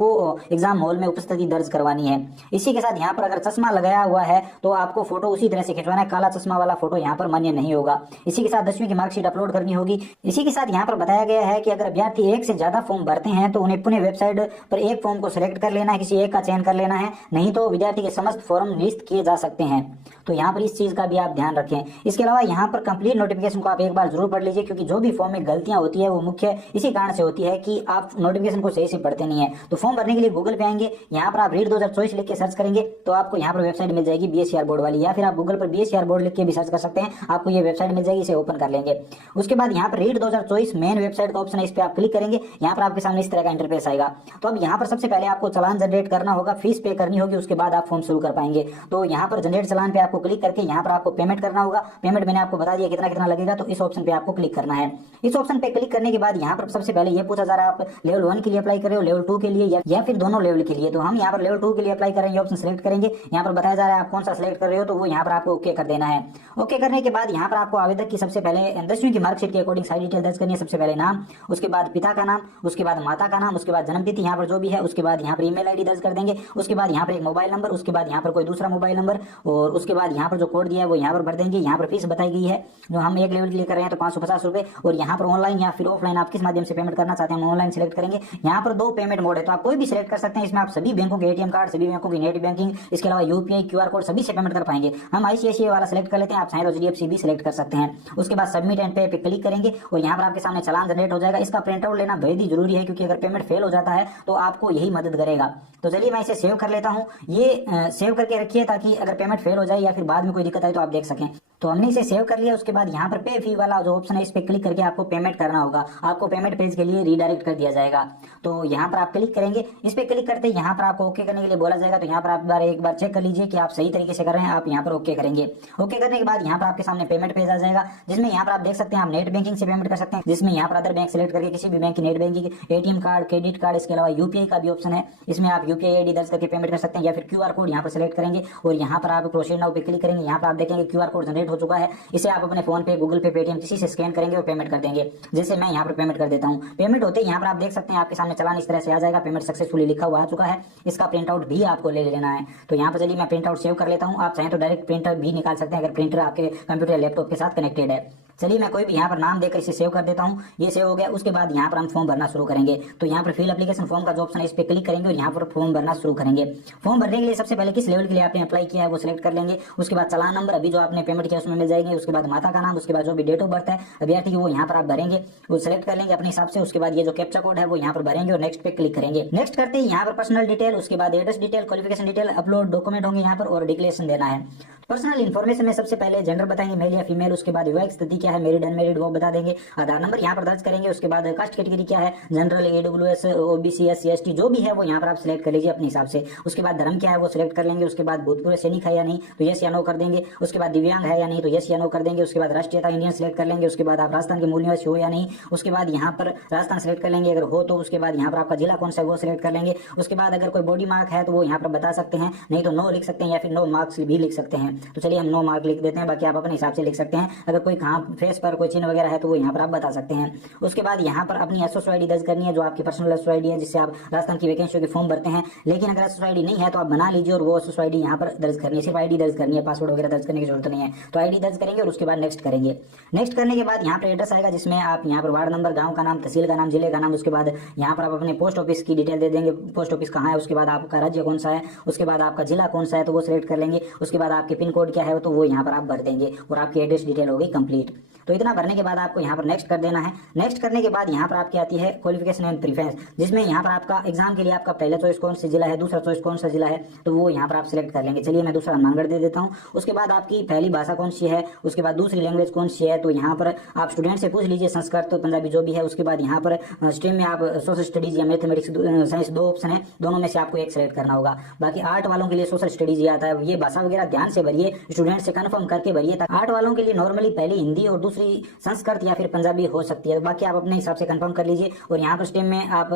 आपको exam hall में उपस्थिति दर्ज करवानी है। इसी के साथ यहाँ पर अगर चश्मा लगाया हुआ है तो आपको फोटो उसी तरह से खिंचवाना है, काला चश्मा वाला फोटो यहाँ पर मान्य नहीं होगा। इसी के साथ 10वीं की मार्कशीट अपलोड करनी होगी। इसी के साथ यहाँ पर बताया गया है कि अगर अभ्यर्थी एक से ज्यादा फॉर्म भरते हैं तो उन्हें पुनः वेबसाइट पर एक फॉर्म को सिलेक्ट कर लेना है, किसी एक का चयन कर लेना है, नहीं तो विद्यार्थी के समस्त फॉर्म निरस्त किए जा सकते हैं। तो यहाँ पर इस चीज का भी आप ध्यान रखें। इसके अलावा यहाँ पर कंप्लीट नोटिफिकेशन को आप एक बार जरूर पढ़ लीजिए, क्योंकि जो भी फॉर्म में गलतियां होती है वो मुख्य इसी कारण से होती है कि आप नोटिफिकेशन को सही से पढ़ते नहीं है। तो फॉर्म भरने के लिए गूगल पे आएंगे, यहाँ पर आप रीड 2024 लिख के सर्च करेंगे तो आपको यहाँ पर वेबसाइट मिल जाएगी बीएससीआर बोर्ड वाली, या फिर आप गूगल पर बीएससीआर बोर्ड लिख के भी सर्च कर सकते हैं, आपको ये वेबसाइट मिल जाएगी, इसे ओपन कर लेंगे। उसके बाद यहाँ पर रीड 2024 मेन वेबसाइट का ऑप्शन है, इस पर आप क्लिक करेंगे। यहाँ पर आपके सामने इस तरह का इंटरफेस आएगा। तो अब यहाँ पर सबसे पहले आपको चालान जनरेट करना होगा, फीस पे करनी होगी, उसके बाद आप फॉर्म शुरू कर पाएंगे। तो यहाँ पर जनरेट चालान पे आपको क्लिक करके यहाँ पर आपको पेमेंट करना होगा। पेमेंट मैंने आपको बता दिया कितना कितना लगेगा, तो इस ऑप्शन पे आपको क्लिक करना है। इस ऑप्शन पे क्लिक करने के बाद यहाँ पर सबसे पहले ये पूछा जा रहा है आप लेवल 1 के लिए अप्लाई कर रहे हो, लेवल 2 के लिए या फिर दोनों लेवल के लिए। तो हम यहाँ पर लेवल 2 के लिए अप्लाई करेंगे, ऑप्शन सेलेक्ट करेंगे। यहाँ पर बताया जा रहा है आप कौन सा सेलेक्ट कर रहे हो, तो वो यहाँ पर आपको ओके कर देना है। ओके करने के बाद यहाँ पर आपको आवेदक की सबसे पहले 10वीं की मार्कशीट के अकॉर्डिंग सारी डिटेल दर्ज करनी है। सबसे पहले नाम, उसके बाद पिता का नाम, उसके बाद माता का नाम, उसके बाद जन्मतिथि यहाँ पर जो भी है, उसके बाद यहाँ पर ईमेल आईडी दर्ज कर देंगे, उसके बाद यहाँ पर एक मोबाइल नंबर, उसके बाद यहाँ पर कोई दूसरा मोबाइल नंबर, और उसके बाद यहाँ पर जो कोड दिया है वो यहाँ पर भर देंगे। यहाँ पर फीस बताई गई है, जो हम एक लेवल के लिए कर रहे हैं तो 550 रुपए, और यहाँ पर ऑनलाइन या फिर ऑफलाइन आप किस माध्यम से पेमेंट करना चाहते हैं, हम ऑनलाइन सिलेक्ट करेंगे। यहाँ पर 2 पेमेंट मोड है, तो आप कोई भी सिलेक्ट कर सकते हैं। इसमें आप सभी बैंकों के एटीएम कार्ड, सभी बैंकों की नेट बैंकिंग, इसके अलावा यूपीआई, क्यूआर कोड सभी से पेमेंट कर पाएंगे। हम आईसीआईसीआई वाला सिलेक्ट कर लेते हैं, आप चाहें तो एचडीएफसी भी सिलेक्ट कर सकते हैं। उसके बाद सबमिट एंड पे पे क्लिक करेंगे और यहाँ पर आपके सामने चालान जनरेट हो जाएगा। इसका प्रिंट आउट लेना बेहद ही जरूरी है, क्योंकि अगर पेमेंट फेल हो जाता है तो आपको यही मदद करेगा। तो चलिए मैं इसे सेव कर लेता हूँ। ये सेव करके रखिए ताकि अगर पेमेंट फेल हो जाए या फिर बाद में कोई दिक्कत आए तो आप देख सकें। तो हमने इसे सेव कर लिया। उसके बाद यहाँ पर पे फी वाला जो ऑप्शन है इस पे क्लिक करके आपको पेमेंट करना होगा, आपको पेमेंट पेज के लिए रीडायरेक्ट कर दिया जाएगा। तो यहाँ पर आप क्लिक करेंगे, इस पे क्लिक करते यहाँ पर आपको ओके करने के लिए बोला जाएगा। तो यहाँ पर आप एक बार चेक कर लीजिए कि आप सही तरीके से कर रहे हैं, आप यहाँ पर ओके करेंगे। ओके करने के बाद यहाँ पर आपके सामने पेमेंट पेज आ जाएगा, जिसमें यहाँ पर आप देख सकते हैं आप नेट बैंकिंग से पेमेंट कर सकते हैं, जिसमें यहाँ पर अदर बैंक सेलेक्ट करके किसी भी बैंक की net banking, ATM card, credit card, इसके अलावा यूपीआई का भी ऑप्शन है, इसमें आप यूपीआई आईडी दर्ज करके पेमेंट कर सकते हैं, या फिर क्यूआर कोड यहाँ पर सेलेक्ट करेंगे और यहाँ पर आप प्रोसीड नाउ पे क्लिक करेंगे। यहाँ पर आप देखेंगे क्यूआर कोड जनरेट हो चुका है, इसे आप अपने फोन पे, गूगल पे, पेटीएम किसी से स्कैन करेंगे और पेमेंट कर देंगे। जैसे मैं यहाँ पर पेमेंट कर देता हूँ। पेमेंट होते ही यहाँ पर आप देख सकते हैं आपके सामने चालान इस तरह से आ जाएगा, पेमेंट सक्सेसफुली लिखा हुआ आ चुका है। इसका प्रिंट आउट भी आपको ले लेना है। तो यहाँ पर चलिए मैं प्रिंट आउट सेव कर लेता हूँ। आप चाहें तो डायरेक्ट प्रिंट आउट भी निकाल सकते हैं अगर प्रिंटर आपके कंप्यूटर लैपटॉप के साथ कनेक्टेड है। चलिए मैं कोई भी यहाँ पर नाम देकर इसे सेव कर देता हूँ। ये सेव हो गया। उसके बाद यहाँ पर हम फॉर्म भरना शुरू करेंगे। तो यहाँ पर फिल एप्लीकेशन फॉर्म का जो ऑप्शन है इस पे क्लिक करेंगे और यहाँ पर फॉर्म भरना शुरू करेंगे। फॉर्म भरने के लिए सबसे पहले किस लेवल के लिए आपने अप्लाई किया है वो सिलेक्ट कर लेंगे। उसके बाद चालान नंबर अभी जो आपने पेमेंट किया उसमें मिल जाएगी। उसके बाद माता का नाम, उसके बाद जो भी डेट ऑफ बर्थ है अभ्यर्थी की वो यहाँ पर आप भरेंगे, वो सिलेक्ट कर लेंगे अपने हिसाब से। उसके बाद ये जो कैप्चा कोड है वो यहाँ पर भरेंगे और नेक्स्ट पे क्लिक करेंगे। नेक्स्ट करते ही यहाँ पर पर्सनल डिटेल, उसके बाद address detail, qualification detail, upload document होंगे यहाँ पर और डिक्लेरेशन देना है। पर्सनल इन्फॉर्मेशन में सबसे पहले जेंडर बताएंगे, मेल या फीमेल। उसके बाद विवाहित स्थिति क्या है, मैरिड अनमैरिड, वो बता देंगे। आधार नंबर यहाँ पर दर्ज करेंगे। उसके बाद कास्ट कैटेगरी क्या है, general, EWS, OBC, SC, ST जो भी है वो यहाँ पर आप सिलेक्ट कर लीजिए अपने हिसाब से। उसके बाद धर्म क्या है वो सिलेक्ट कर लेंगे। उसके बाद भूतपूर्व सैनिक है या नहीं तो यस या नो कर देंगे। उसके बाद दिव्यांग है या नहीं तो यस या नो कर देंगे। उसके बाद राष्ट्रीयता इंडियन सिलेक्ट कर लेंगे। उसके बाद आप राजस्थान के मूल निवासी हो या नहीं। उसके बाद यहाँ पर राजस्थान सिलेक्ट कर लेंगे अगर हो तो। उसके बाद यहाँ पर आपका जिला कौन सा है वो सिलेक्ट कर लेंगे। उसके बाद अगर कोई बॉडी मार्क है तो वो यहाँ पर बता सकते हैं, नहीं तो नो लिख सकते हैं या फिर नो मार्क्स भी लिख सकते हैं। तो चलिए हम नो मार्क लिख देते हैं, बाकी आप अपने हिसाब से लिख सकते हैं। अगर कोई कहाँ फेस पर कोई चिन्ह वगैरह है तो वो यहाँ पर आप बता सकते हैं। उसके बाद यहाँ पर अपनी एसओ आईडी दर्ज करनी है, जो आपकी पर्सनल एसओ आईडी है जिससे आप राजस्थान की वैकेंसियों के फॉर्म भरते हैं। लेकिन अगर एसओ आईडी नहीं है तो आप बना लीजिए और वो एसओ आईडी यहाँ पर दर्ज करनी है। सिर्फ आईडी दर्ज करनी है, पासवर्ड वगैरह दर्ज करने की जरूरत नहीं है। तो आईडी दर्ज करेंगे और उसके बाद नेक्स्ट करेंगे। नेक्स्ट करने के बाद यहाँ पर एड्रेस आएगा, जिसमें आप यहाँ पर वार्ड नंबर, गाँव का नाम, तहसील का नाम, जिले का नाम। उसके बाद यहाँ पर आप अपने पोस्ट ऑफिस की डिटेल दे देंगे, पोस्ट ऑफिस कहाँ है। उसके बाद आपका राज्य कौन सा है, उसके बाद आपका जिला कौन सा है तो वो सिलेक्ट कर लेंगे। उसके बाद आपके पिन कोड क्या है तो वो यहाँ पर आप भर देंगे और आपकी एड्रेस डिटेल होगी कंप्लीट। तो इतना भरने के बाद आपको यहाँ पर नेक्स्ट कर देना है। नेक्स्ट करने के बाद यहाँ पर आपकी आती है क्वालिफिकेशन एंड प्रीफरेंस, जिसमें यहाँ पर आपका एग्जाम के लिए आपका पहला चॉइस कौन सा जिला है, दूसरा चॉइस कौन सा जिला है तो वो यहाँ पर आप सिलेक्ट कर लेंगे। चलिए मैं दूसरा हनुमानगढ़ दे देता हूँ। उसके बाद आपकी पहली भाषा कौन सी है, उसके बाद दूसरी लैंग्वेज कौन सी है तो यहाँ पर आप स्टूडेंट से पूछ लीजिए, संस्कृत तो पंजाबी जो भी है। उसके बाद यहाँ पर स्ट्रीम में आप सोशल स्टडीज या मैथमेटिक्स साइंस 2 ऑप्शन है, दोनों में से आपको एक सिलेक्ट करना होगा। बाकी आर्ट वालों के लिए सोशल स्टडीज ये आता है। ये भाषा वगैरह ध्यान से भरिए, स्टूडेंट से कन्फर्म करके भरिए। आर्ट वालों के लिए नॉर्मली पहले हिंदी और दूसरी संस्कृत या फिर पंजाबी हो सकती है। बाकी आप अपने हिसाब से कंफर्म कर लीजिए। और यहाँ पर स्ट्रीम में आप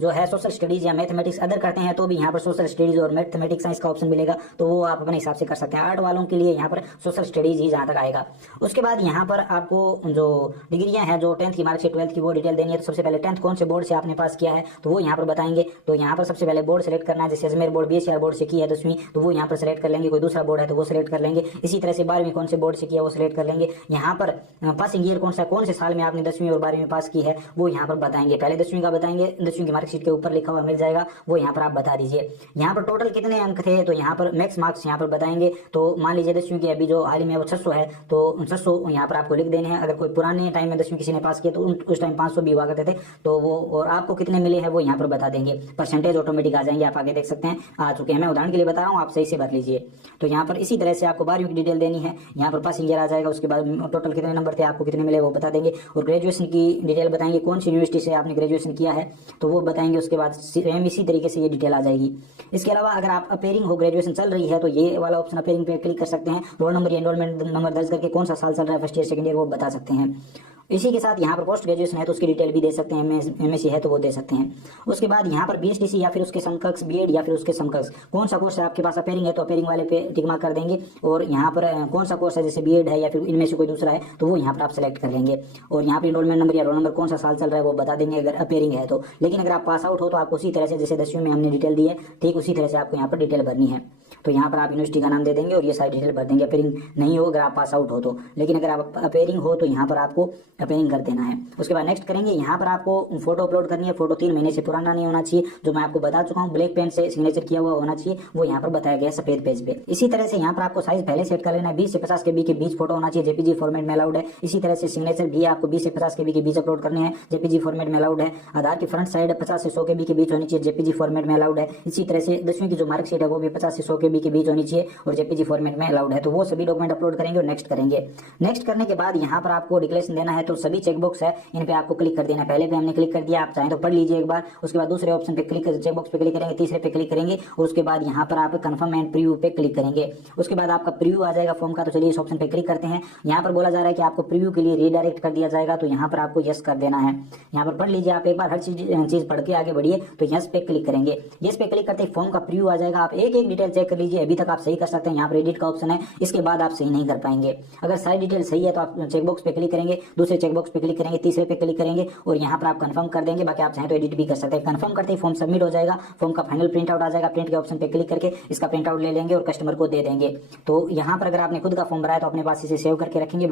जो है सोशल स्टडीज या मैथमेटिक्स अदर करते हैं तो भी यहाँ पर सोशल स्टडीज और मैथमेटिक्स साइंस का ऑप्शन मिलेगा, तो वो आप अपने हिसाब से कर सकते हैं। आर्ट वालों के लिए यहाँ पर सोशल स्टडीज ही जहाँ तक आएगा। उसके बाद यहाँ पर आपको जो डिग्रियां हैं, जो 10th की मार्कशीट 12th की, वो डिटेल देनी है। तो सबसे पहले 10th कौन से बोर्ड से आपने पास किया है तो वो यहाँ पर बताएंगे। तो यहाँ पर सबसे पहले बोर्ड सेलेक्ट करना है। जैसे अजमेर बोर्ड BSc बोर्ड से की है 10वीं, तो वो यहाँ पर सेलेक्ट कर लेंगे। कोई दूसरा बोर्ड है तो वो सेलेक्ट कर लेंगे। इसी तरह से 12वीं कौन से बोर्ड से किया वो सेलेक्ट कर लेंगे। यहाँ पर पासिंग ईयर कौन से साल में आपने 10वीं और 12वीं पास की है वो यहाँ पर बताएंगे। पहले 10वीं का बताएंगे, 10वीं की मार्कशीट के ऊपर लिखा हुआ मिल जाएगा, वो यहाँ पर आप बता दीजिए। यहाँ पर टोटल कितने अंक थे तो यहाँ पर मैक्स मार्क्स यहाँ पर बताएंगे। तो मान लीजिए 10वीं की अभी जो हाल ही में वो 600 है, तो 600 यहाँ पर आपको लिख देने हैं। अगर कोई पुराने टाइम में 10वीं किसी ने पास किया तो उस टाइम 500 भी हुआ करते थे, तो वो और आपको कितने मिले हैं वो यहाँ पर बता देंगे। परसेंटेज ऑटोमेटिक आ जाएंगे, आप आगे देख सकते हैं आ चुके हैं। मैं उदाहरण के लिए बता रहा हूँ, आप सही से भर लीजिए। तो यहाँ पर इसी तरह से आपको 12वीं की डिटेल देनी है। यहाँ पर पासिंग ईयर आ जाएगा, उसके बाद टोटल कितने नंबर थे, आपको कितने मिले वो बता देंगे। और ग्रेजुएशन की डिटेल बताएंगे, कौन सी यूनिवर्सिटी से आपने ग्रेजुएशन किया है तो वो बताएंगे। उसके बाद सेम इसी तरीके से ये डिटेल आ जाएगी। इसके अलावा अगर आप अपेयरिंग हो, ग्रेजुएशन चल रही है, तो ये वाला ऑप्शन अपेयरिंग पे क्लिक कर सकते हैं। रोल नंबर या एनरोलमेंट नंबर दर्ज करके कौन सा साल चल रहा है, फर्स्ट ईयर सेकंड ईयर, वो बता सकते हैं। इसी के साथ यहाँ पर पोस्ट ग्रेजुएशन है तो उसकी डिटेल भी दे सकते हैं। MSc है तो वो दे सकते हैं। उसके बाद यहाँ पर BSTC या फिर उसके समकक्ष, B.Ed या फिर उसके समकक्ष कौन सा कोर्स है आपके पास, अपेयरिंग है तो अपेयरिंग वाले पे टिक मार्क कर देंगे। और यहाँ पर कौन सा कोर्स है, जैसे B.Ed है या फिर इनमें से कोई दूसरा है, तो वो यहाँ पर आप सेलेक्ट कर लेंगे। और यहाँ पर एनरोलमेंट नंबर या रोल नंबर कौन सा साल चल रहा है वो बता देंगे अगर अपेयरिंग है तो। लेकिन अगर आप पास आउट हो तो आपको उसी तरह से जैसे 10वीं में हमने डिटेल दी है, ठीक उसी तरह से आपको यहाँ पर डिटेल भरनी है। तो यहाँ पर आप यूनिवर्सिटी का नाम दे देंगे और ये सारी डिटेल भर देंगे। अपेयरिंग नहीं हो अगर आप पास आउट हो तो, लेकिन अगर आप अपेयरिंग हो तो यहाँ पर आपको अपेयरिंग कर देना है। उसके बाद नेक्स्ट करेंगे, यहाँ पर आपको फोटो अपलोड करनी है। फोटो 3 महीने से पुराना नहीं होना चाहिए, जो मैं आपको बता चुका हूँ। ब्लैक पेन से सिग्नेचर किया हुआ होना चाहिए, वो यहाँ पर बताया गया सफेद पेज पे। इसी तरह से यहाँ पर आपको साइज पहले सेट कर लेना है। 20 से 50 KB के बीच फोटो होना चाहिए, JPG फॉर्मेट में अलाउड है। इसी तरह से सिग्नेचर भी आपको 20 से 50 KB के बीच अपलोड करने हैं, JPG फॉर्मेट में अलाउड है। आधार की फ्रंट साइड 50 से 100 KB के बीच होनी चाहिए, JPG फॉर्मेट में अलाउड है। इसी तरह से 10वीं की जो मार्कशीट है वो भी 50 से 100 KB के बीच होनी चाहिए और JPG फॉर्मेट में अलाउड है। तो वो सभी डॉक्यूमेंट अपलोड करेंगे और नेक्स्ट करेंगे। नेक्स्ट करने के बाद यहाँ पर आपको डिक्लेरेशन देना है। तो सभी चेकबॉक्स है, इन पे आपको क्लिक कर देना है। पहले पे हमने क्लिक कर दिया, आप चाहें तो पढ़ लीजिए एक बार। उसके बाद दूसरे ऑप्शन पे क्लिक, चेकबॉक्स पे क्लिक करेंगे, तीसरे पे क्लिक करेंगे और उसके बाद यहाँ पर आप कंफर्म एंड प्रीव्यू पे क्लिक करेंगे। उसके बाद आपका प्रीव्यू आ जाएगा फॉर्म का। तो चलिए इस ऑप्शन पे क्लिक करते हैं। यहाँ पर बोला जा रहा है कि आपको प्रीव्यू के लिए रीडायरेक्ट कर दिया जाएगा, तो यहाँ पर आपको यस कर देना है। यहाँ पर पढ़ लीजिए आप एक बार, हर चीज पढ़ के आगे बढ़िए। तो यस पे क्लिक करेंगे। यस पे क्लिक करते ही फॉर्म का प्रीव्यू आ जाएगा। आप एक एक डिटेल चेक कर लीजिए, अभी तक आप सही कर सकते हैं। यहाँ पर एडिट का ऑप्शन है, इसके बाद आप सही नहीं कर पाएंगे। अगर सारी डिटेल सही है तो आप चेकबॉक्स पे क्लिक करेंगे, दूसरे चेकबॉक्स पे क्लिक करेंगे, तीसरे पे क्लिक करेंगे और यहाँ पर आप कंफर्म कर देंगे। बाकी आप चाहें तो एडिट भी कर सकते हैं। कंफर्म करते ही फॉर्म सबमिट हो जाएगा। फॉर्म का फाइनल प्रिंट आउट आ जाएगा। प्रिंट के ऑप्शन पे क्लिक करके इसका प्रिंट आउट ले लेंगे और कस्टमर को दे देंगे। तो यहाँ पर अगर आपने खुद का फॉर्म भरा है तो अपने पास इसे सेव करके रखेंगे।